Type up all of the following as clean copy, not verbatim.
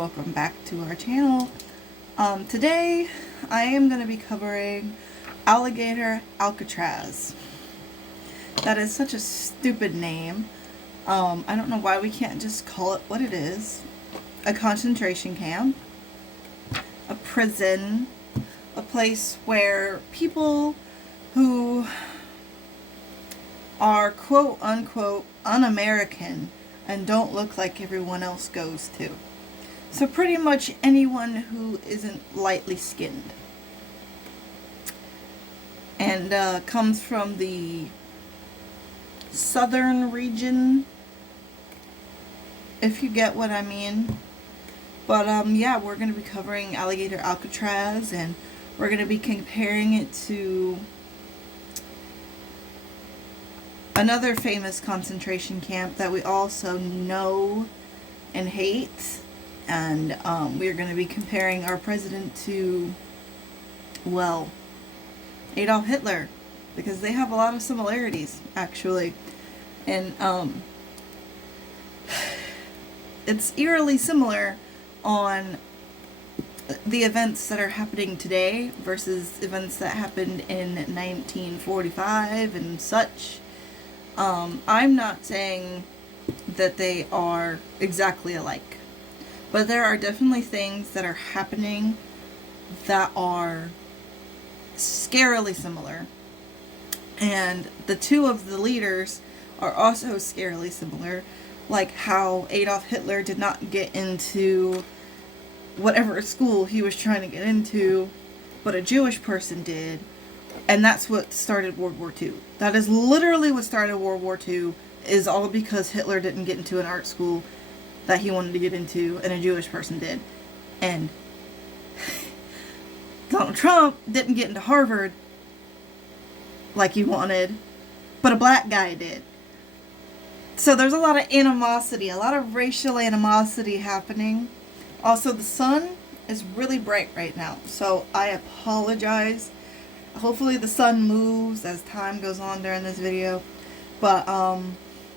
welcome back to our channel. Today I am going to be covering Alligator Alcatraz. That is such a stupid name. I don't know why we can't just call it what it is. A concentration camp, a prison, a place where people who are quote unquote un-American and don't look like everyone else goes to. So pretty much anyone who isn't lightly skinned and comes from the southern region, if you get what I mean. But yeah, we're going to be covering Alligator Alcatraz, and we're going to be comparing it to another famous concentration camp that we also know and hate. And we're going to be comparing our president to, well, Adolf Hitler, because they have a lot of similarities, actually. And it's eerily similar on the events that are happening today versus events that happened in 1945 and such. I'm not saying that they are exactly alike, but there are definitely things that are happening that are scarily similar. And the two of the leaders are also scarily similar, like how Adolf Hitler did not get into whatever school he was trying to get into, but a Jewish person did. And that's what started World War II. That is literally what started World War II, is all because Hitler didn't get into an art school that he wanted to get into, and a Jewish person did. And Donald Trump didn't get into Harvard like he wanted, but a black guy did. So there's a lot of animosity, a lot of racial animosity happening. Also, the sun is really bright right now, so I apologize. Hopefully the sun moves as time goes on during this video. But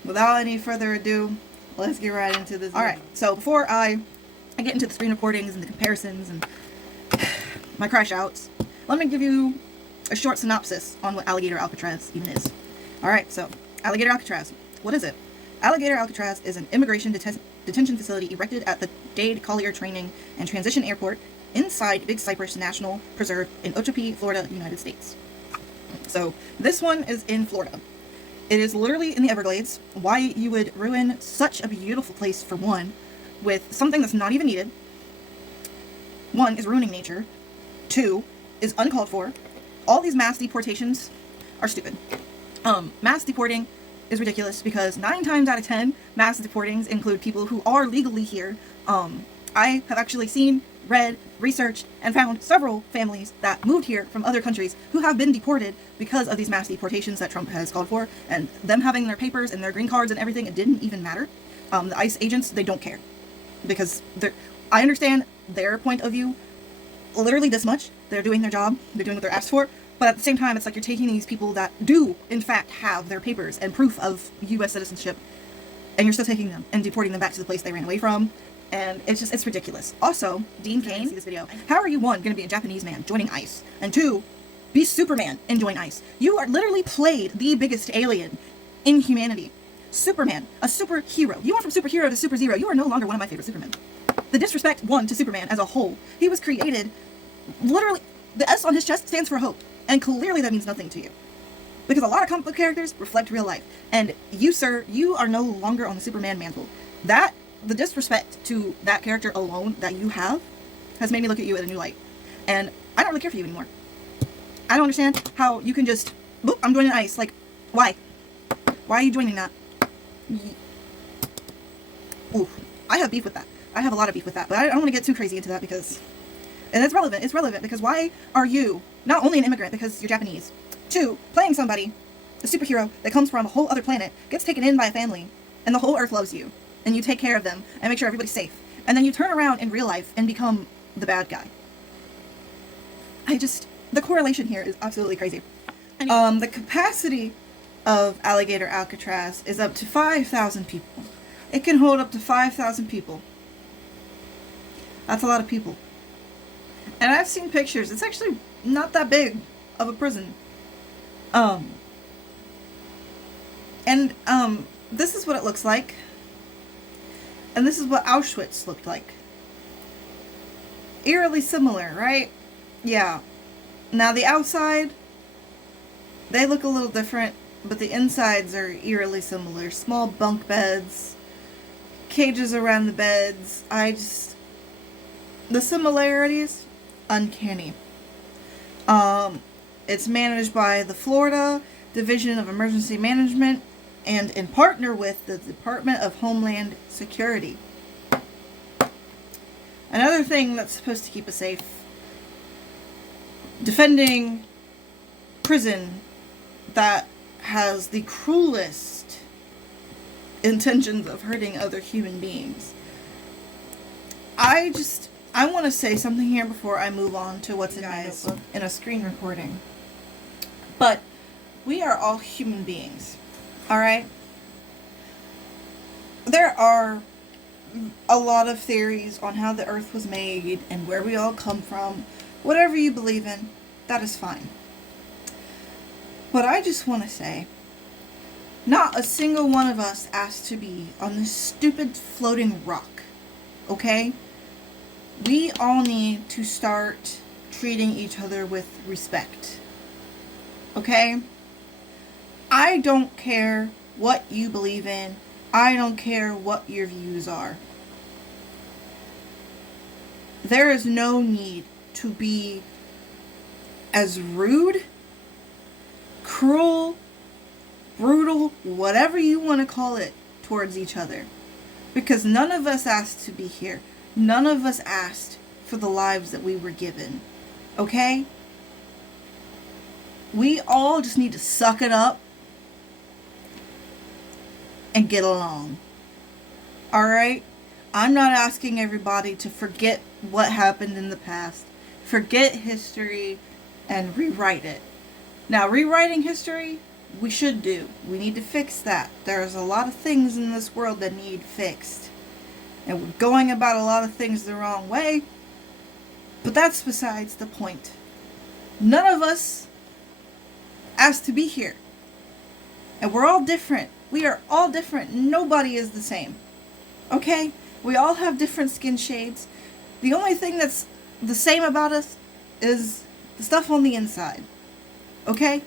without any further ado, let's get right into this. Alright, so before I get into the screen recordings and the comparisons and my crash outs, let me give you a short synopsis on what Alligator Alcatraz even is. Alright, so Alligator Alcatraz, what is it? Alligator Alcatraz is an immigration detention facility erected at the Dade Collier Training and Transition Airport inside Big Cypress National Preserve in Okeechobee, Florida, United States. So this one is in Florida. It is literally in the Everglades. Why you would ruin such a beautiful place, for one, with something that's not even needed. One, is ruining nature. Two, is uncalled for. All these mass deportations are stupid. Mass deporting is ridiculous because 9 times out of 10, mass deportings include people who are legally here. I have actually seen, read, researched, and found several families that moved here from other countries who have been deported because of these mass deportations that Trump has called for, and them having their papers and their green cards and everything, it didn't even matter. The ICE agents, they don't care, because I understand their point of view literally this much. They're doing their job, they're doing what they're asked for, but at the same time, it's like you're taking these people that do, in fact, have their papers and proof of U.S. citizenship, and you're still taking them and deporting them back to the place they ran away from. And it's ridiculous. Also, Dean Cain, see this video. How are you, one, going to be a Japanese man joining ICE, and two, be Superman and join ICE? You are literally played the biggest alien in humanity. Superman, a superhero. You went from superhero to super zero. You are no longer one of my favorite Supermen. The disrespect, one, to Superman as a whole. He was created, literally, the S on his chest stands for hope, and clearly that means nothing to you. Because a lot of comic book characters reflect real life. And you, sir, you are no longer on the Superman mantle. The disrespect to that character alone that you have has made me look at you in a new light. And I don't really care for you anymore. I don't understand how you can just, boop, I'm joining ICE. Like, why? Why are you joining that? Ooh, I have beef with that. I have a lot of beef with that, but I don't want to get too crazy into that because, and it's relevant because why are you not only an immigrant because you're Japanese, two, playing somebody, a superhero that comes from a whole other planet, gets taken in by a family, and the whole earth loves you, and you take care of them and make sure everybody's safe, and then you turn around in real life and become the bad guy. The correlation here is absolutely crazy. The capacity of Alligator Alcatraz is up to 5,000 people. It can hold up to 5,000 people. That's a lot of people. And I've seen pictures. It's actually not that big of a prison. And this is what it looks like. And this is what Auschwitz looked like. Eerily similar, right? Yeah. Now the outside, they look a little different, but the insides are eerily similar. Small bunk beds, cages around the beds. The similarities, uncanny. It's managed by the Florida Division of Emergency Management and in partner with the Department of Homeland Security. Another thing that's supposed to keep us safe, defending prison that has the cruelest intentions of hurting other human beings. I want to say something here before I move on to what's in my notebook in a screen recording. But we are all human beings, alright? There are a lot of theories on how the earth was made and where we all come from. Whatever you believe in, that is fine. But I just want to say, not a single one of us asked to be on this stupid floating rock, okay? We all need to start treating each other with respect, okay? I don't care what you believe in. I don't care what your views are. There is no need to be as rude, cruel, brutal, whatever you want to call it, towards each other. Because none of us asked to be here. None of us asked for the lives that we were given. Okay? We all just need to suck it up and get along. Alright? I'm not asking everybody to forget what happened in the past. Forget history and rewrite it. Now, rewriting history, we should do. We need to fix that. There's a lot of things in this world that need fixed. And we're going about a lot of things the wrong way. But that's besides the point. None of us asked to be here. And we're all different. We are all different. Nobody is the same. Okay? We all have different skin shades. The only thing that's the same about us is the stuff on the inside. Okay?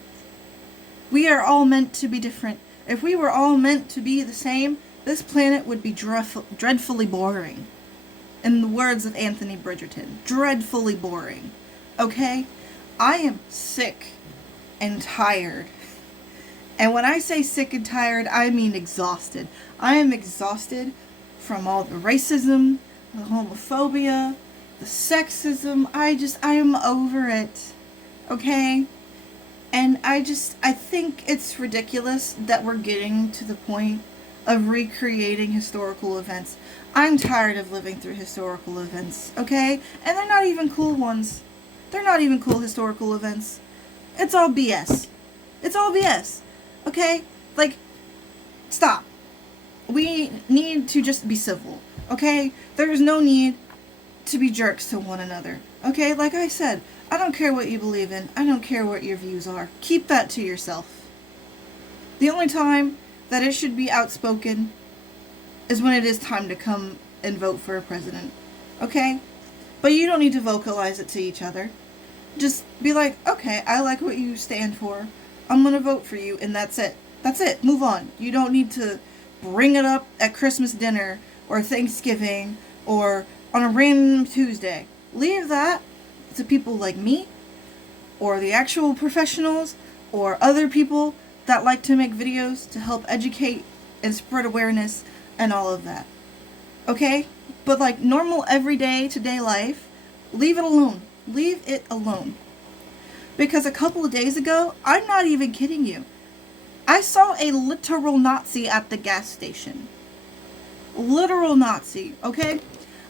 We are all meant to be different. If we were all meant to be the same, this planet would be dreadfully boring. In the words of Anthony Bridgerton, dreadfully boring. Okay? I am sick and tired. And when I say sick and tired, I mean exhausted. I am exhausted from all the racism, the homophobia, the sexism. I am over it. Okay? And I think it's ridiculous that we're getting to the point of recreating historical events. I'm tired of living through historical events, okay? And they're not even cool ones. They're not even cool historical events. It's all BS. It's all BS, okay? Like, stop. We need to just be civil, okay? There's no need to be jerks to one another, okay? Like I said, I don't care what you believe in. I don't care what your views are. Keep that to yourself. The only time that it should be outspoken is when it is time to come and vote for a president. Okay? But you don't need to vocalize it to each other. Just be like, okay, I like what you stand for. I'm gonna vote for you, and that's it. That's it. Move on. You don't need to bring it up at Christmas dinner or Thanksgiving or on a random Tuesday. Leave that to people like me or the actual professionals or other people that like to make videos to help educate and spread awareness and all of that. Okay? But like normal everyday today life, leave it alone. Leave it alone. Because a couple of days ago, I'm not even kidding you, I saw a literal Nazi at the gas station. Literal Nazi, okay?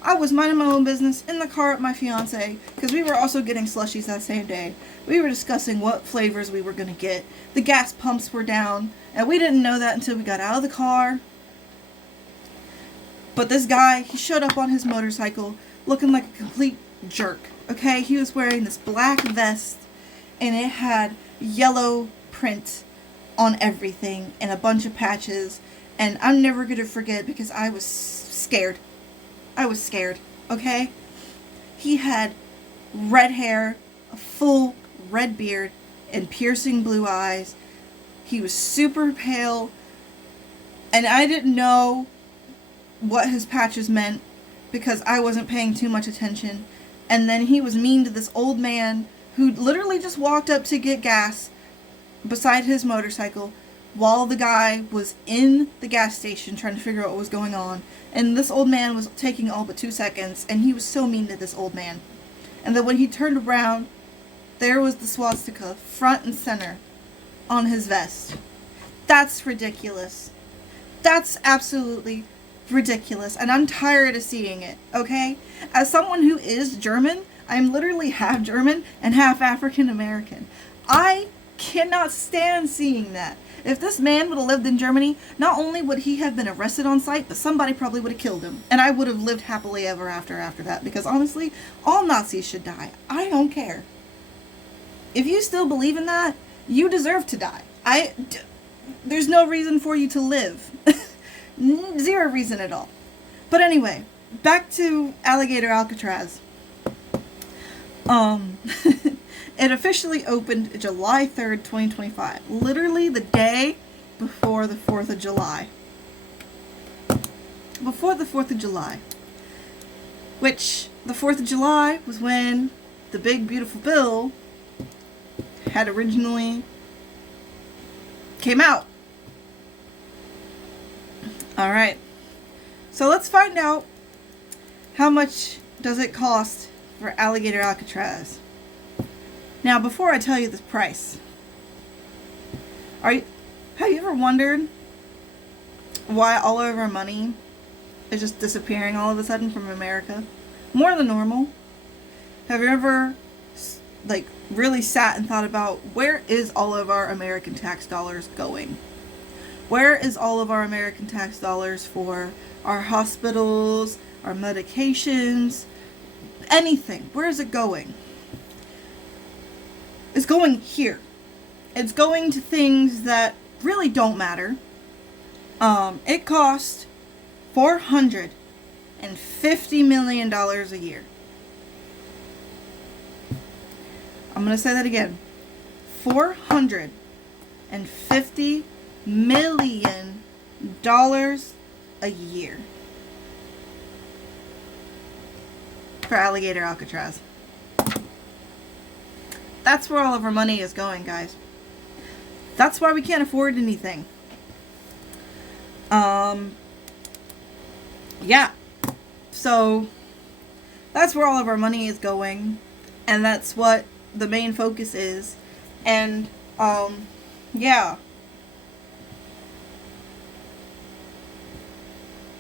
I was minding my own business in the car with my fiance because we were also getting slushies that same day. We were discussing what flavors we were going to get. The gas pumps were down, and we didn't know that until we got out of the car. But this guy, he showed up on his motorcycle looking like a complete jerk. Okay, he was wearing this black vest, and it had yellow print on everything and a bunch of patches, and I'm never gonna forget because I was scared. I was scared, okay? He had red hair, a full red beard, and piercing blue eyes. He was super pale, and I didn't know what his patches meant because I wasn't paying too much attention. And then he was mean to this old man who literally just walked up to get gas beside his motorcycle while the guy was in the gas station trying to figure out what was going on. And this old man was taking all but 2 seconds, and he was so mean to this old man. And then when he turned around, there was the swastika front and center on his vest. That's ridiculous. That's absolutely ridiculous, and I'm tired of seeing it, okay? As someone who is German, I'm literally half German and half African American. I cannot stand seeing that. If this man would have lived in Germany, not only would he have been arrested on sight, but somebody probably would have killed him. And I would have lived happily ever after that, because honestly, all Nazis should die. I don't care. If you still believe in that, you deserve to die. There's no reason for you to live. Zero reason at all. But anyway, back to Alligator Alcatraz. It officially opened July 3rd, 2025. Literally the day before the 4th of July. Before the 4th of July. Which, the 4th of July was when the big beautiful bill had originally came out. Alright, so let's find out how much does it cost for Alligator Alcatraz. Now, before I tell you the price, have you ever wondered why all of our money is just disappearing all of a sudden from America? More than normal. Have you ever really sat and thought about where is all of our American tax dollars going? Where is all of our American tax dollars for our hospitals, our medications, anything? Where is it going? It's going here. It's going to things that really don't matter. It cost $450 million a year. I'm going to say that again. $450 million a year for Alligator Alcatraz. That's where all of our money is going, guys. That's why we can't afford anything. Yeah. So that's where all of our money is going, and that's what the main focus is. And yeah.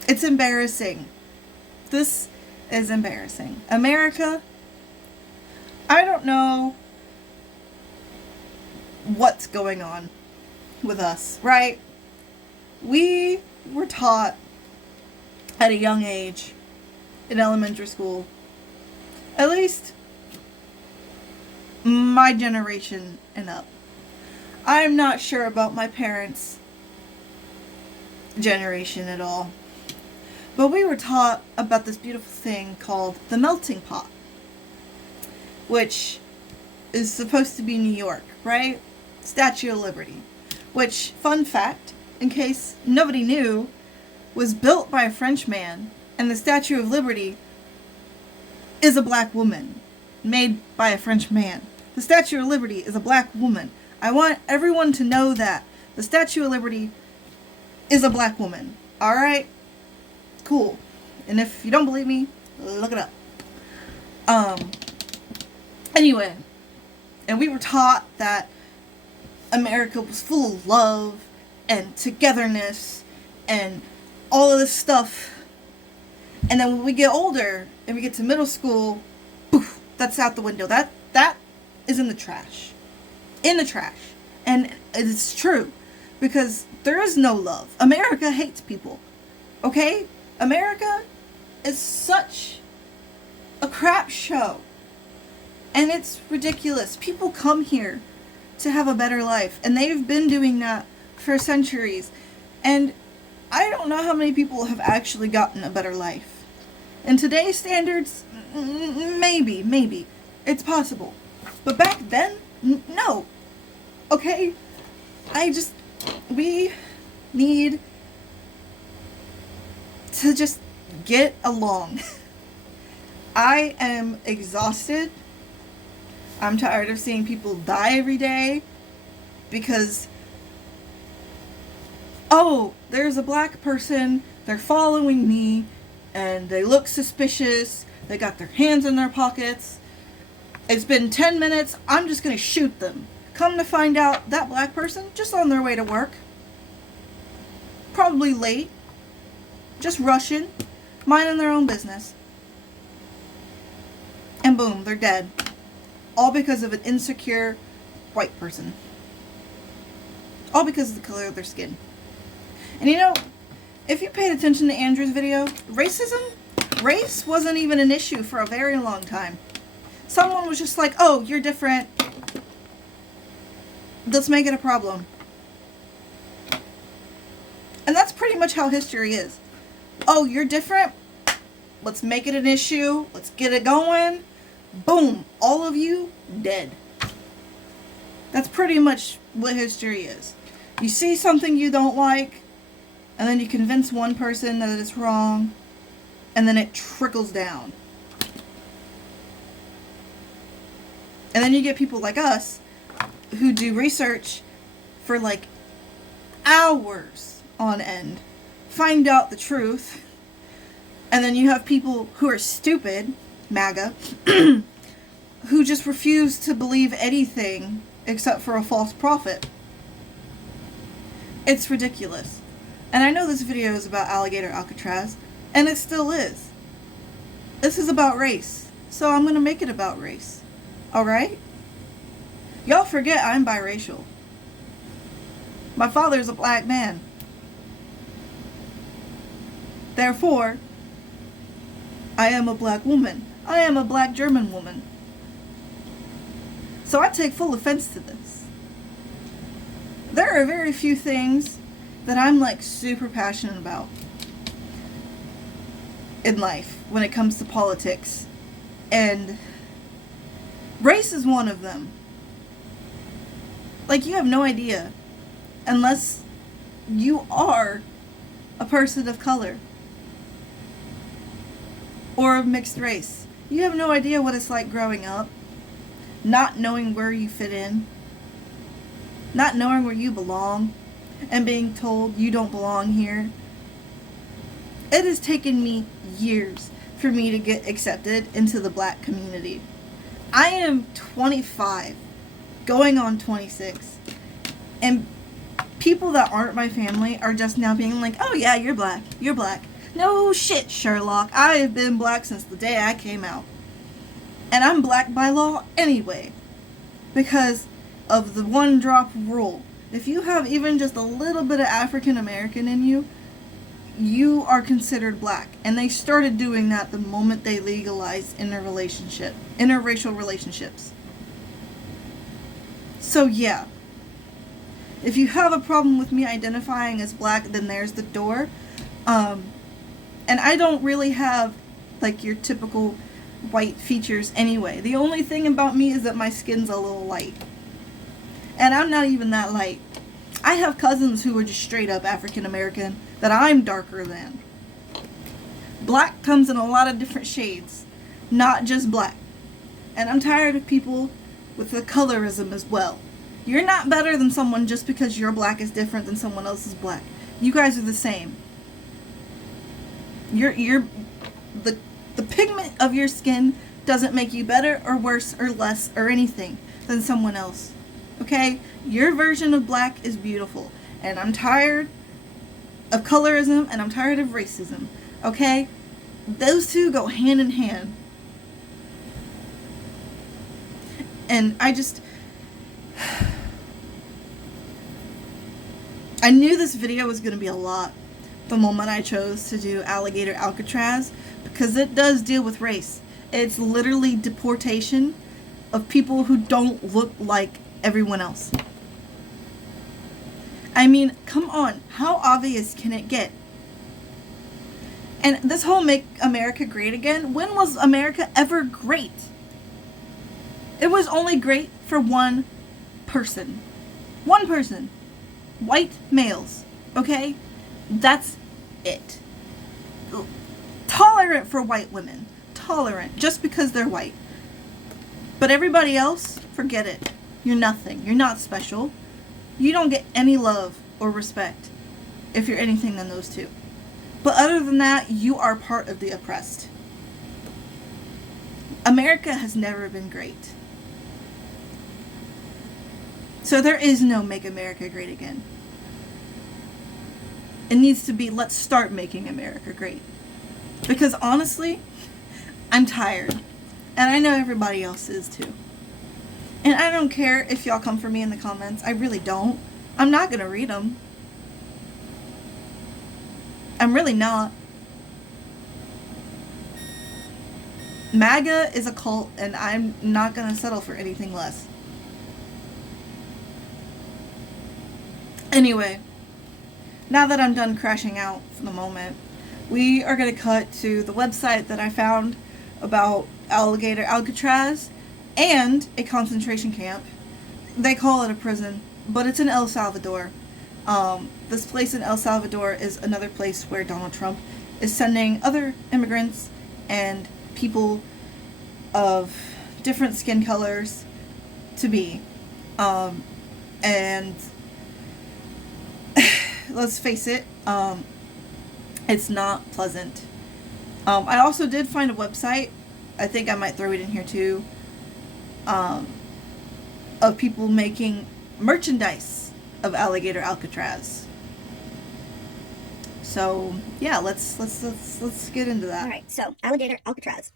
It's embarrassing. This is embarrassing. America, I don't know what's going on with us, right? We were taught at a young age in elementary school, at least my generation and up. I'm not sure about my parents' generation at all. But we were taught about this beautiful thing called the melting pot, which is supposed to be New York, right? Statue of Liberty, which, fun fact, in case nobody knew, was built by a French man, and the Statue of Liberty is a black woman, made by a French man. The Statue of Liberty is a black woman. I want everyone to know that. The Statue of Liberty is a black woman, alright? Cool. And if you don't believe me, look it up. Anyway, and we were taught that America was full of love and togetherness and all of this stuff. And then when we get older and we get to middle school, poof, that's out the window. That is in the trash. In the trash. And it's true, because there is no love. America hates people. Okay? America is such a crap show. And it's ridiculous. People come here to have a better life, and they've been doing that for centuries. And I don't know how many people have actually gotten a better life. In today's standards, maybe. It's possible. But back then, no. Okay? We need to just get along. I am exhausted. I'm tired of seeing people die every day because, oh, there's a black person, they're following me, and they look suspicious, they got their hands in their pockets, it's been 10 minutes, I'm just gonna shoot them. Come to find out, that black person, just on their way to work, probably late, just rushing, minding their own business, and boom, they're dead. All because of an insecure white person. All because of the color of their skin. And you know, if you paid attention to Andrew's video, race wasn't even an issue for a very long time. Someone was just like, oh, you're different. Let's make it a problem. And that's pretty much how history is. Oh, you're different? Let's make it an issue. Let's get it going. Boom, all of you dead. That's pretty much what history is. You see something you don't like, and then you convince one person that it's wrong, and then it trickles down. And then you get people like us who do research for like hours on end, find out the truth, and then you have people who are stupid, MAGA, who just refuse to believe anything except for a false prophet. It's ridiculous. And I know this video is about Alligator Alcatraz, and it still is. This is about race, so I'm gonna make it about race. Alright? Y'all forget I'm biracial. My father's a black man. Therefore, I am a black woman. I am a black German woman. So I take full offense to this. There are very few things that I'm like super passionate about in life when it comes to politics. And race is one of them. Like, you have no idea unless you are a person of color or of mixed race. You have no idea what it's like growing up, not knowing where you fit in, not knowing where you belong, and being told you don't belong here. It has taken me years for me to get accepted into the black community. I am 25, going on 26, and people that aren't my family are just now being like, oh yeah, you're black, you're black. No shit, Sherlock. I have been black since the day I came out. And I'm black by law anyway. Because of the one drop rule. If you have even just a little bit of African American in you, you are considered black. And they started doing that the moment they legalized interracial relationships. So yeah. If you have a problem with me identifying as black, then there's the door. And I don't really have, like, your typical white features anyway. The only thing about me is that my skin's a little light. And I'm not even that light. I have cousins who are just straight up African American that I'm darker than. Black comes in a lot of different shades, not just black. And I'm tired of people with the colorism as well. You're not better than someone just because your black is different than someone else's black. You guys are the same. The pigment of your skin doesn't make you better or worse or less or anything than someone else. Okay? Your version of black is beautiful. And I'm tired of colorism and I'm tired of racism. Okay? Those two go hand in hand. And I knew this video was going to be a lot the moment I chose to do Alligator Alcatraz, because it does deal with race. It's literally deportation of people who don't look like everyone else. I mean, come on. How obvious can it get? And this whole Make America Great Again, when was America ever great? It was only great for one person. One person. White males. Okay? That's it. Tolerant for white women. Tolerant. Just because they're white. But everybody else, forget it. You're nothing. You're not special. You don't get any love or respect if you're anything than those two. But other than that, you are part of the oppressed. America has never been great. So there is no Make America Great Again. It needs to be, let's start making America great. Because honestly, I'm tired. And I know everybody else is too. And I don't care if y'all come for me in the comments. I really don't. I'm not going to read them. I'm really not. MAGA is a cult, and I'm not going to settle for anything less. Anyway, now that I'm done crashing out for the moment, we are going to cut to the website that I found about Alligator Alcatraz and a concentration camp. They call it a prison, but it's in El Salvador. This place in El Salvador is another place where Donald Trump is sending other immigrants and people of different skin colors to be. And let's face it, it's not pleasant. I also did find a website, I think I might throw it in here too, of people making merchandise of Alligator Alcatraz. So yeah, let's get into that. All right. So Alligator Alcatraz.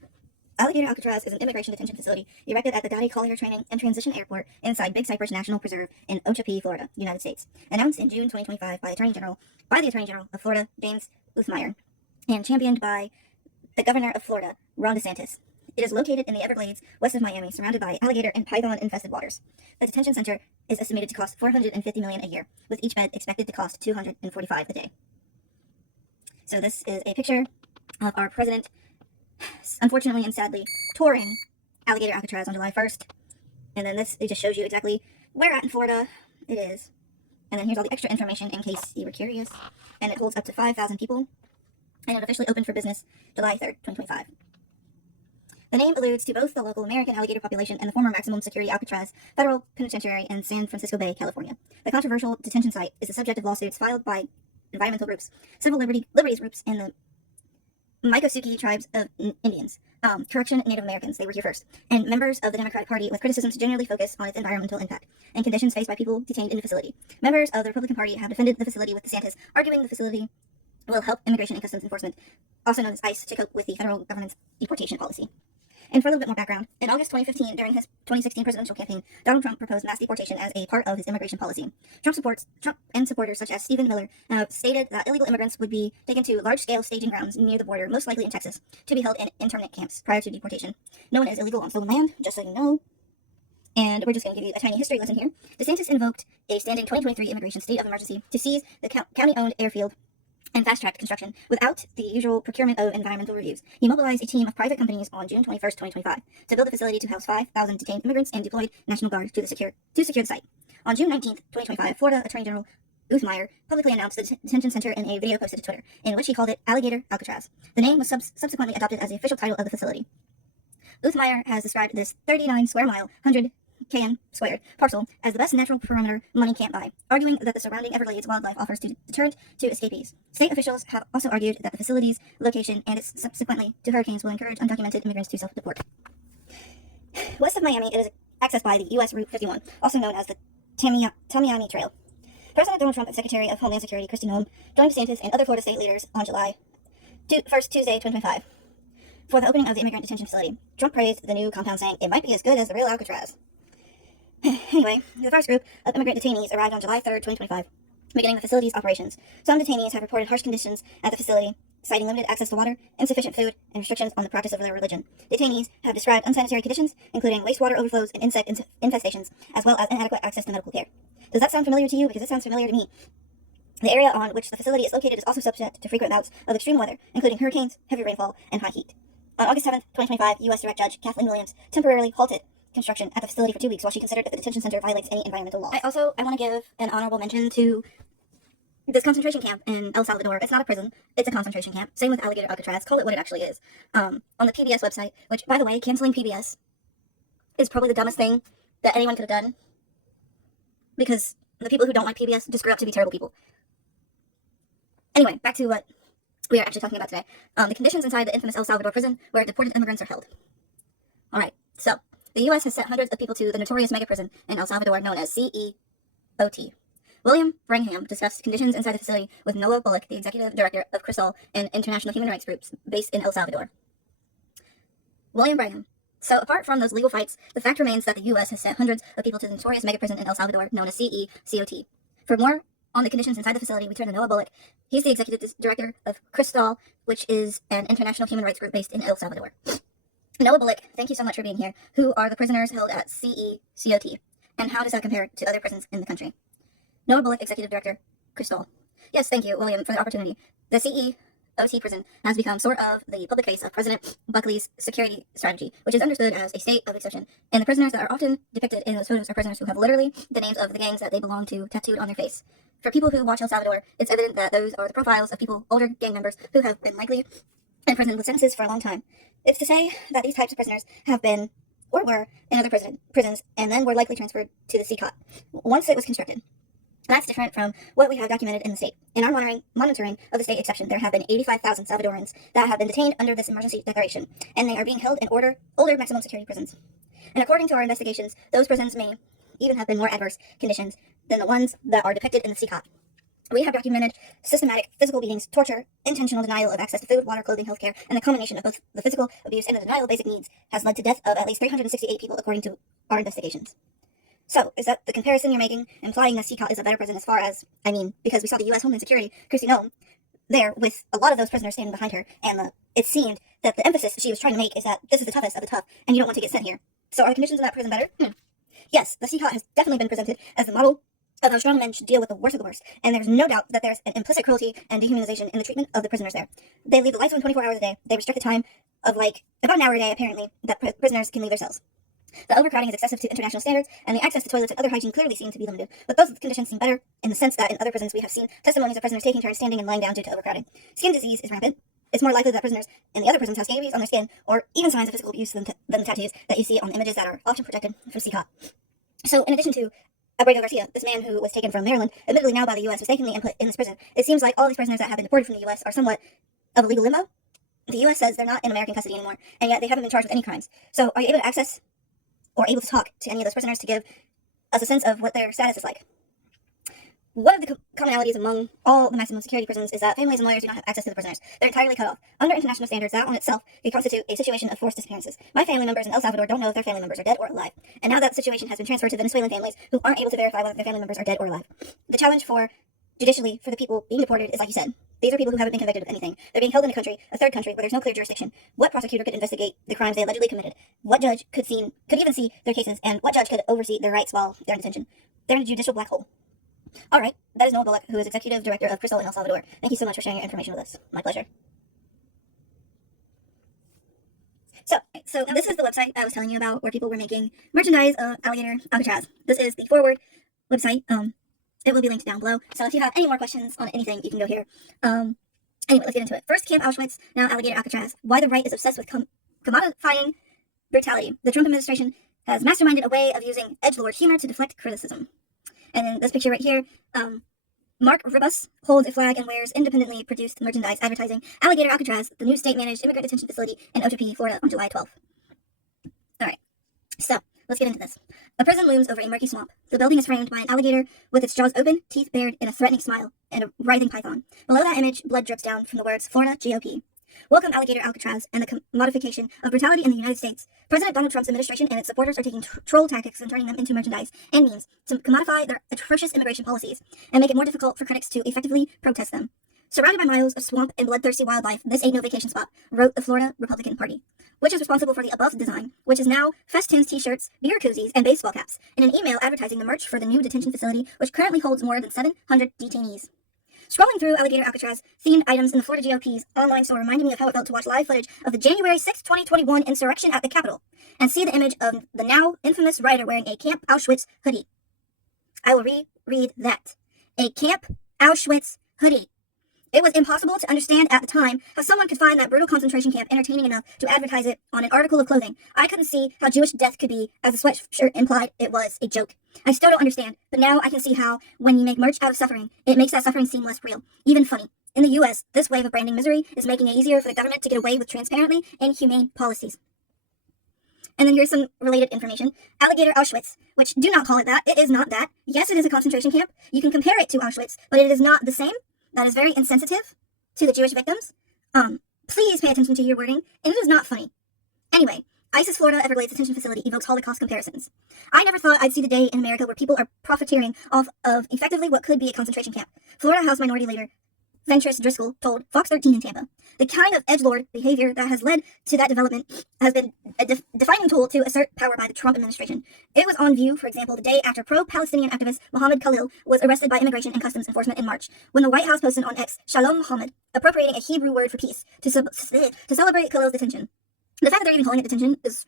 Alligator Alcatraz is an immigration detention facility erected at the Daddy Collier Training and Transition Airport inside Big Cypress National Preserve in Okeechobee, Florida, United States. Announced in June 2025 by the Attorney General of Florida, James Uthmeyer, and championed by the Governor of Florida, Ron DeSantis. It is located in the Everglades, west of Miami, surrounded by alligator and python-infested waters. The detention center is estimated to cost $450 million a year, with each bed expected to cost $245 a day. So this is a picture of our president, unfortunately and sadly, touring Alligator Alcatraz on July 1st. And then this, it just shows you exactly where at in Florida it is. And then here's all the extra information in case you were curious. And it holds up to 5,000 people. And it officially opened for business July 3rd, 2025. The name alludes to both the local American alligator population and the former maximum security Alcatraz Federal Penitentiary in San Francisco Bay, California. The controversial detention site is the subject of lawsuits filed by environmental groups, civil liberties groups, and the Miccosukee tribes of Indians, Native Americans, they were here first, and members of the Democratic Party, with criticisms generally focused on its environmental impact and conditions faced by people detained in the facility. Members of the Republican Party have defended the facility, with DeSantis arguing the facility will help Immigration and Customs Enforcement, also known as ICE, to cope with the federal government's deportation policy. And for a little bit more background, in August 2015, during his 2016 presidential campaign, Donald Trump proposed mass deportation as a part of his immigration policy. Trump and supporters such as Stephen Miller stated that illegal immigrants would be taken to large-scale staging grounds near the border, most likely in Texas, to be held in internment camps prior to deportation, known as illegal on stolen land, just so you know. And we're just going to give you a tiny history lesson here. DeSantis invoked a standing 2023 immigration state of emergency to seize the county-owned airfield and fast-tracked construction without the usual procurement of environmental reviews. He mobilized a team of private companies on June 21st, 2025, to build a facility to house 5,000 detained immigrants and deployed National Guard to secure the site. On June 19th, 2025, Florida Attorney General Uthmeyer publicly announced the detention center in a video posted to Twitter, in which he called it Alligator Alcatraz. The name was subsequently adopted as the official title of the facility. Uthmeyer has described this 39 square mile, 100 km squared parcel as the best natural perimeter money can't buy, arguing that the surrounding Everglades wildlife offers to deterrent to escapees. State officials have also argued that the facility's location and its subsequently to hurricanes will encourage undocumented immigrants to self-deport. West of Miami, it is accessed by the U.S. Route 51, also known as the Tamiami Trail. President Donald Trump and Secretary of Homeland Security Kristi Noem joined DeSantis and other Florida state leaders on July 1st, Tuesday, 2025, for the opening of the immigrant detention facility. Trump praised the new compound, saying it might be as good as the real Alcatraz. Anyway, the first group of immigrant detainees arrived on July 3rd, 2025, beginning the facility's operations. Some detainees have reported harsh conditions at the facility, citing limited access to water, insufficient food, and restrictions on the practice of their religion. Detainees have described unsanitary conditions, including wastewater overflows and insect infestations, as well as inadequate access to medical care. Does that sound familiar to you? Because it sounds familiar to me. The area on which the facility is located is also subject to frequent bouts of extreme weather, including hurricanes, heavy rainfall, and high heat. On August 7, 2025, U.S. Direct Judge Kathleen Williams temporarily halted construction at the facility for 2 weeks while she considered that the detention center violates any environmental law. I want to give an honorable mention to this concentration camp in El Salvador. It's not a prison, it's a concentration camp. Same with Alligator Alcatraz. Call it what it actually is. On the PBS website, which, by the way, canceling PBS is probably the dumbest thing that anyone could have done, because the people who don't like PBS just grew up to be terrible people. Anyway, back to what we are actually talking about today. The conditions inside the infamous El Salvador prison where deported immigrants are held. Alright, so the U.S. has sent hundreds of people to the notorious mega prison in El Salvador known as CEOT. William Brangham discussed conditions inside the facility with Noah Bullock, the executive director of CRISOL and international human rights groups based in El Salvador. William Brangham. So apart from those legal fights, the fact remains that the U.S. has sent hundreds of people to the notorious mega prison in El Salvador known as CECOT. For more on the conditions inside the facility, we turn to Noah Bullock. He's the executive director of CRISOL, which is an international human rights group based in El Salvador. Noah Bullock, thank you so much for being here. Who are the prisoners held at CECOT? And how does that compare to other prisons in the country? Noah Bullock, Executive Director, CRISOL. Yes, thank you, William, for the opportunity. The CEOT prison has become sort of the public face of President Buckley's security strategy, which is understood as a state of exception. And the prisoners that are often depicted in those photos are prisoners who have literally the names of the gangs that they belong to tattooed on their face. For people who watch El Salvador, it's evident that those are the profiles of people, older gang members, who have been likely in prison with sentences for a long time. It's to say that these types of prisoners have been, or were, in other prisons, and then were likely transferred to the CECOT once it was constructed. That's different from what we have documented in the state. In our monitoring of the state exception, there have been 85,000 Salvadorans that have been detained under this emergency declaration, and they are being held in older maximum security prisons. And according to our investigations, those prisons may even have been more adverse conditions than the ones that are depicted in the CECOT. We have documented systematic physical beatings, torture, intentional denial of access to food, water, clothing, healthcare, and the combination of both the physical abuse and the denial of basic needs has led to death of at least 368 people according to our investigations. So, is that the comparison you're making, implying that CECOT is a better prison as far as, because we saw the U.S. Homeland Security, Kristi Noem, there with a lot of those prisoners standing behind her, and it seemed that the emphasis she was trying to make is that this is the toughest of the tough, and you don't want to get sent here. So are the conditions in that prison better? Yes, the CECOT has definitely been presented as the model of how strong men should deal with the worst of the worst, and there's no doubt that there's an implicit cruelty and dehumanization in the treatment of the prisoners there. They leave the lights on 24 hours a day. They restrict the time of about an hour a day, apparently, that prisoners can leave their cells. The overcrowding is excessive to international standards, and the access to toilets and other hygiene clearly seem to be limited. But those conditions seem better in the sense that in other prisons we have seen testimonies of prisoners taking turns standing and lying down due to overcrowding. Skin disease is rampant. It's more likely that prisoners in the other prisons have scabies on their skin, or even signs of physical abuse than the tattoos that you see on the images that are often projected from CECOT. So, in addition to Abrego Garcia, this man who was taken from Maryland, admittedly now by the U.S., mistakenly and put in this prison, it seems like all these prisoners that have been deported from the U.S. are somewhat of a legal limbo. The U.S. says they're not in American custody anymore, and yet they haven't been charged with any crimes. So, are you able to access or able to talk to any of those prisoners to give us a sense of what their status is like? One of the commonalities among all the maximum security prisons is that families and lawyers do not have access to the prisoners. They're entirely cut off. Under international standards, that on itself could constitute a situation of forced disappearances. My family members in El Salvador don't know if their family members are dead or alive. And now that situation has been transferred to Venezuelan families who aren't able to verify whether their family members are dead or alive. The challenge judicially for the people being deported is, like you said, these are people who haven't been convicted of anything. They're being held in a third country where there's no clear jurisdiction. What prosecutor could investigate the crimes they allegedly committed? What judge could even see their cases? And what judge could oversee their rights while they're in detention? They're in a judicial black hole. All right, that is Noah Bullock, who is Executive Director of CRISOL in El Salvador. Thank you so much for sharing your information with us. My pleasure. So this is the website I was telling you about where people were making merchandise of Alligator Alcatraz. This is the forward website. It will be linked down below. So if you have any more questions on anything, you can go here. Anyway, let's get into it. First, Camp Auschwitz, now Alligator Alcatraz. Why the right is obsessed with commodifying brutality. The Trump administration has masterminded a way of using edgelord humor to deflect criticism. And in this picture right here, Mark Ribas holds a flag and wears independently produced merchandise advertising Alligator Alcatraz, the new state-managed immigrant detention facility in Ocho, Florida on July 12th. Alright, so let's get into this. A prison looms over a murky swamp. The building is framed by an alligator with its jaws open, teeth bared in a threatening smile, and a writhing python. Below that image, blood drips down from the words Florida GOP. Welcome Alligator Alcatraz and the commodification of brutality in the United States. President Donald Trump's administration and its supporters are taking troll tactics and turning them into merchandise and memes to commodify their atrocious immigration policies and make it more difficult for critics to effectively protest them. Surrounded by miles of swamp and bloodthirsty wildlife, this ain't no vacation spot, wrote the Florida Republican Party, which is responsible for the above design, which is now festoons, t-shirts, beer koozies, and baseball caps, in an email advertising the merch for the new detention facility, which currently holds more than 700 detainees. Scrolling through Alligator Alcatraz themed items in the Florida GOP's online store reminded me of how it felt to watch live footage of the January 6, 2021 insurrection at the Capitol and see the image of the now infamous rioter wearing a Camp Auschwitz hoodie. I will reread that. A Camp Auschwitz hoodie. It was impossible to understand at the time how someone could find that brutal concentration camp entertaining enough to advertise it on an article of clothing. I couldn't see how Jewish death could be, as the sweatshirt implied it was a joke. I still don't understand, but now I can see how, when you make merch out of suffering, it makes that suffering seem less real, even funny. In the U.S., this wave of branding misery is making it easier for the government to get away with transparently inhumane policies. And then here's some related information. Alligator Auschwitz, which do not call it that. It is not that. Yes, it is a concentration camp. You can compare it to Auschwitz, but it is not the same. That is very insensitive to the Jewish victims. Please pay attention to your wording, and it is not funny. Anyway, ISIS Florida Everglades Detention Facility evokes Holocaust comparisons. I never thought I'd see the day in America where people are profiteering off of effectively what could be a concentration camp. Florida House Minority Leader Ventress Driscoll told Fox 13 in Tampa. The kind of edgelord behavior that has led to that development has been a defining tool to assert power by the Trump administration. It was on view, for example, the day after pro-Palestinian activist Mohammed Khalil was arrested by Immigration and Customs Enforcement in March, when the White House posted on X, Shalom Muhammad, appropriating a Hebrew word for peace, to celebrate Khalil's detention. The fact that they're even calling it detention is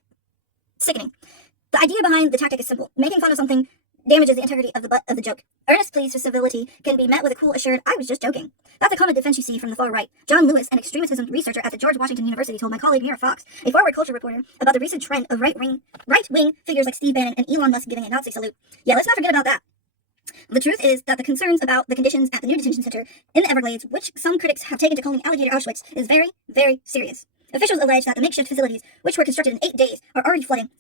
sickening. The idea behind the tactic is simple. Making fun of something damages the integrity of the butt of the joke. Earnest pleas for civility can be met with a cool, assured, "I was just joking." That's a common defense you see from the far right. John Lewis, an extremism researcher at the George Washington University, told my colleague Mira Fox, a forward culture reporter, about the recent trend of right-wing figures like Steve Bannon and Elon Musk giving a Nazi salute. Yeah, let's not forget about that. The truth is that the concerns about the conditions at the new detention center in the Everglades, which some critics have taken to calling Alligator Auschwitz, is very, very serious. Officials allege that the makeshift facilities, which were constructed in 8 days, are already flooding,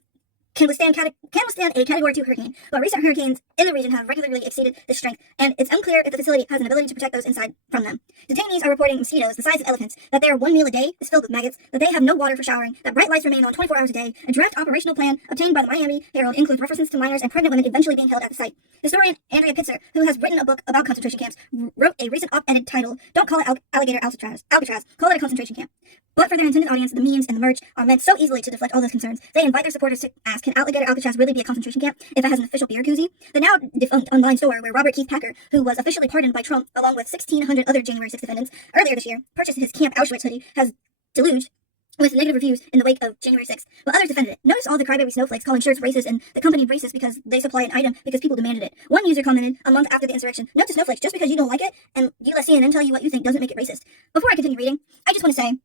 can withstand a Category 2 hurricane, but recent hurricanes in the region have regularly exceeded this strength, and it's unclear if the facility has an ability to protect those inside from them. Detainees are reporting mosquitoes the size of elephants, that their one meal a day is filled with maggots, that they have no water for showering, that bright lights remain on 24 hours a day. A draft operational plan obtained by the Miami Herald includes references to minors and pregnant women eventually being held at the site. Historian Andrea Pitzer, who has written a book about concentration camps, wrote a recent op-ed titled, "Don't Call It Alligator Alcatraz, call it a concentration camp." But for their intended audience, the memes and the merch are meant so easily to deflect all those concerns. They invite their supporters to ask, can Alligator Alcatraz really be a concentration camp if it has an official beer koozie? The now defunct online store where Robert Keith Packer, who was officially pardoned by Trump along with 1,600 other January 6 defendants earlier this year, purchased his Camp Auschwitz hoodie, has deluged with negative reviews in the wake of January 6th, but others defended it. Notice all the crybaby snowflakes calling shirts racist and the company racist because they supply an item because people demanded it. One user commented a month after the insurrection, "Note to snowflakes, just because you don't like it and you let CNN tell you what you think doesn't make it racist." Before I continue reading, I just want to say,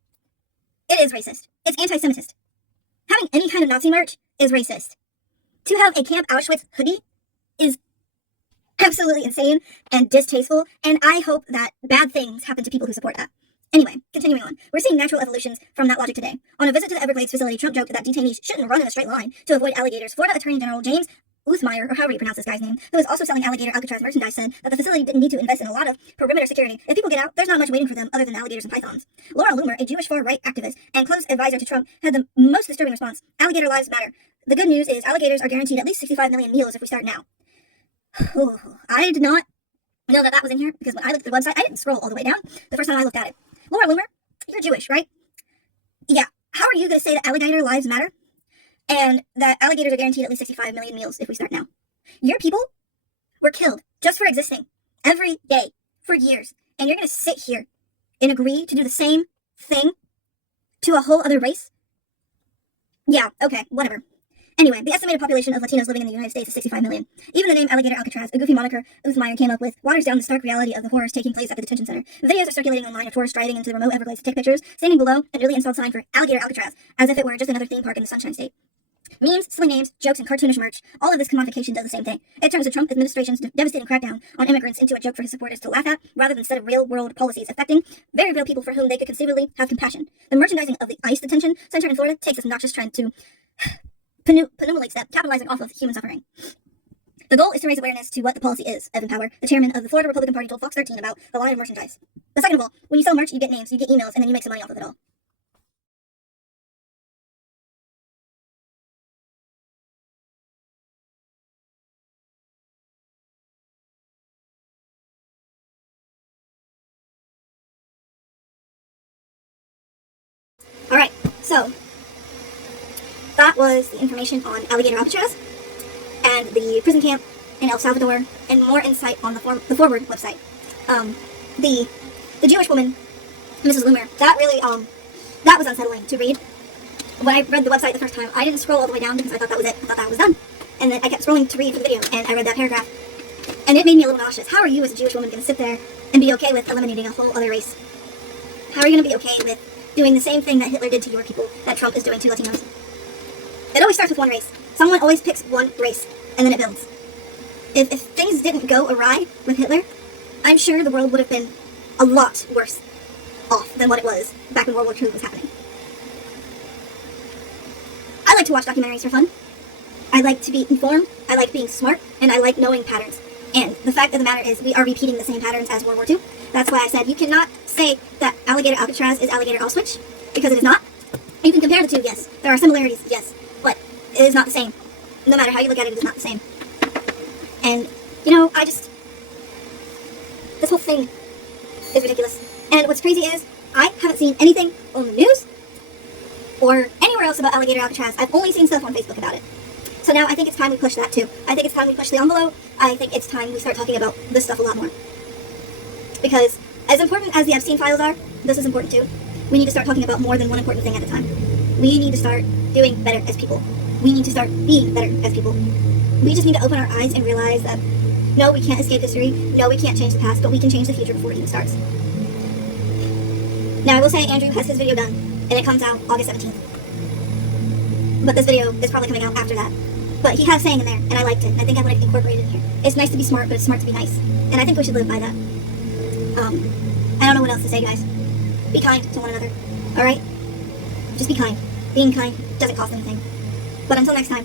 it is racist. It's anti-Semitist. Having any kind of Nazi merch is racist. To have a Camp Auschwitz hoodie is absolutely insane and distasteful, and I hope that bad things happen to people who support that. Anyway, continuing on, we're seeing natural evolutions from that logic today. On a visit to the Everglades facility, Trump joked that detainees shouldn't run in a straight line to avoid alligators. Florida Attorney General James Uthmeyer, or however you pronounce this guy's name, who is also selling Alligator Alcatraz merchandise, said that the facility didn't need to invest in a lot of perimeter security. If people get out, there's not much waiting for them other than alligators and pythons. Laura Loomer, a Jewish far-right activist and close advisor to Trump, had the most disturbing response: "Alligator lives matter. The good news is alligators are guaranteed at least 65 million meals if we start now." I did not know that was in here, because when I looked at the website, I didn't scroll all the way down the first time I looked at it. Laura Loomer, you're Jewish, right? Yeah. How are you going to say that alligator lives matter and that alligators are guaranteed at least 65 million meals if we start now? Your people were killed just for existing every day for years, and you're going to sit here and agree to do the same thing to a whole other race? Yeah, okay, whatever. Anyway, the estimated population of Latinos living in the United States is 65 million. Even the name Alligator Alcatraz, a goofy moniker Uthmeyer came up with, waters down the stark reality of the horrors taking place at the detention center. Videos are circulating online of tourists driving into the remote Everglades to take pictures, standing below a newly installed sign for Alligator Alcatraz, as if it were just another theme park in the Sunshine State. Memes, silly names, jokes, and cartoonish merch, all of this commodification does the same thing. It turns the Trump administration's devastating crackdown on immigrants into a joke for his supporters to laugh at, rather than set of real-world policies affecting very real people for whom they could conceivably have compassion. The merchandising of the ICE detention center in Florida takes this noxious trend to penumulate step, capitalizing off of human suffering. The goal is to raise awareness to what the policy is. Evan Power, the chairman of the Florida Republican Party, told Fox 13 about the line of merchandise. But second of all, when you sell merch, you get names, you get emails, and then you make some money off of it all. So, that was the information on Alligator Alcatraz and the prison camp in El Salvador, and more insight on the Forward website. The Jewish woman, Mrs. Loomer, that really, that was unsettling to read. When I read the website the first time, I didn't scroll all the way down because I thought that was it. I thought that was done. And then I kept scrolling to read for the video, and I read that paragraph. And it made me a little nauseous. How are you as a Jewish woman going to sit there and be okay with eliminating a whole other race? How are you going to be okay with doing the same thing that Hitler did to your people that Trump is doing to Latinos? It always starts with one race. Someone always picks one race, and then it builds. If things didn't go awry with Hitler, I'm sure the world would have been a lot worse off than what it was back when World War II was happening. I like to watch documentaries for fun. I like to be informed, I like being smart, and I like knowing patterns. And the fact of the matter is we are repeating the same patterns as World War II. That's why I said you cannot say that Alligator Alcatraz is Alligator Auschwitz, because it is not. You can compare the two, yes. There are similarities, yes. But it is not the same. No matter how you look at it, it is not the same. And, you know, this whole thing is ridiculous. And what's crazy is, I haven't seen anything on the news or anywhere else about Alligator Alcatraz. I've only seen stuff on Facebook about it. So now I think it's time we push that too. I think it's time we push the envelope. I think it's time we start talking about this stuff a lot more. Because as important as the Epstein files are, this is important too. We need to start talking about more than one important thing at a time. We need to start doing better as people. We need to start being better as people. We just need to open our eyes and realize that no, we can't escape history. No, we can't change the past, but we can change the future before it even starts. Now I will say Andrew has his video done, and it comes out August 17th. But this video is probably coming out after that. But he has saying in there, and I liked it, and I think I want to incorporate it in here. It's nice to be smart, but it's smart to be nice. And I think we should live by that. I don't know what else to say, guys. Be kind to one another, alright? Just be kind. Being kind doesn't cost anything. But until next time,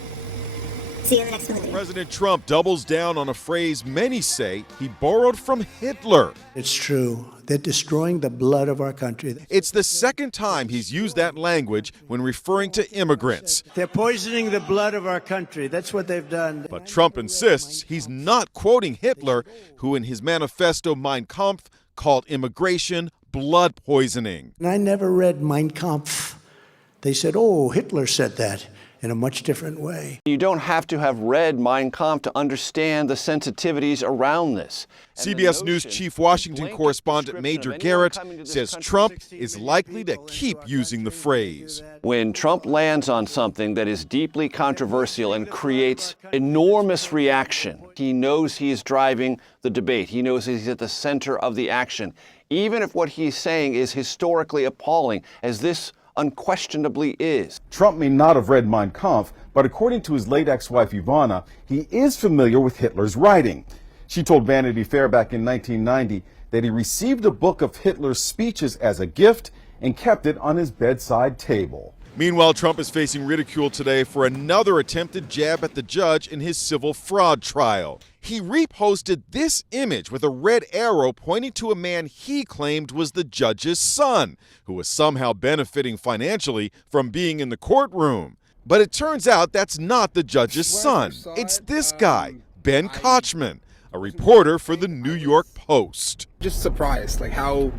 see you in the next video. President Trump doubles down on a phrase many say he borrowed from Hitler. It's true. They're destroying the blood of our country. It's the second time he's used that language when referring to immigrants. They're poisoning the blood of our country. That's what they've done. But Trump insists he's not quoting Hitler, who in his manifesto Mein Kampf called immigration blood poisoning. And I never read Mein Kampf. They said, oh, Hitler said that in a much different way. You don't have to have read Mein Kampf to understand the sensitivities around this. CBS News Chief Washington correspondent Major Garrett says Trump is likely to keep using the phrase. When Trump lands on something that is deeply controversial and creates enormous reaction, he knows he is driving the debate. He knows he's at the center of the action. Even if what he's saying is historically appalling, as this unquestionably is. Trump may not have read Mein Kampf, but according to his late ex-wife Ivana, he is familiar with Hitler's writing. She told Vanity Fair back in 1990 that he received a book of Hitler's speeches as a gift and kept it on his bedside table. Meanwhile, Trump is facing ridicule today for another attempted jab at the judge in his civil fraud trial. He reposted this image with a red arrow pointing to a man he claimed was the judge's son, who was somehow benefiting financially from being in the courtroom. But it turns out that's not the judge's son. It's this guy, Ben Kochman, a reporter for the New York Post. Just surprised, like how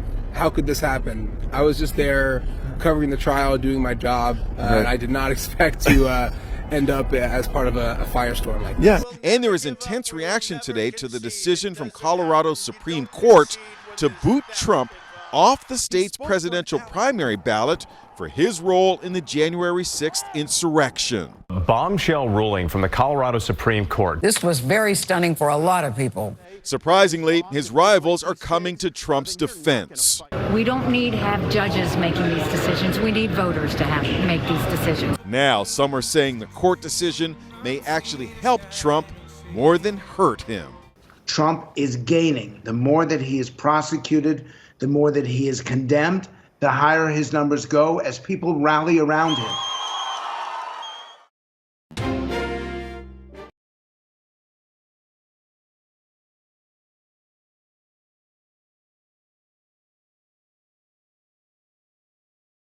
could this happen? I was just there covering the trial, doing my job, and I did not expect to end up as part of a firestorm like this. And there is intense reaction today to the decision from Colorado's Supreme Court to boot Trump off the state's presidential primary ballot for his role in the January 6th insurrection. Bombshell ruling from the Colorado Supreme Court. This was very stunning for a lot of people. Surprisingly, his rivals are coming to Trump's defense. We don't need to have judges making these decisions. We need voters to make these decisions. Now, some are saying the court decision may actually help Trump more than hurt him. Trump is gaining. The more that he is prosecuted, the more that he is condemned, the higher his numbers go as people rally around him.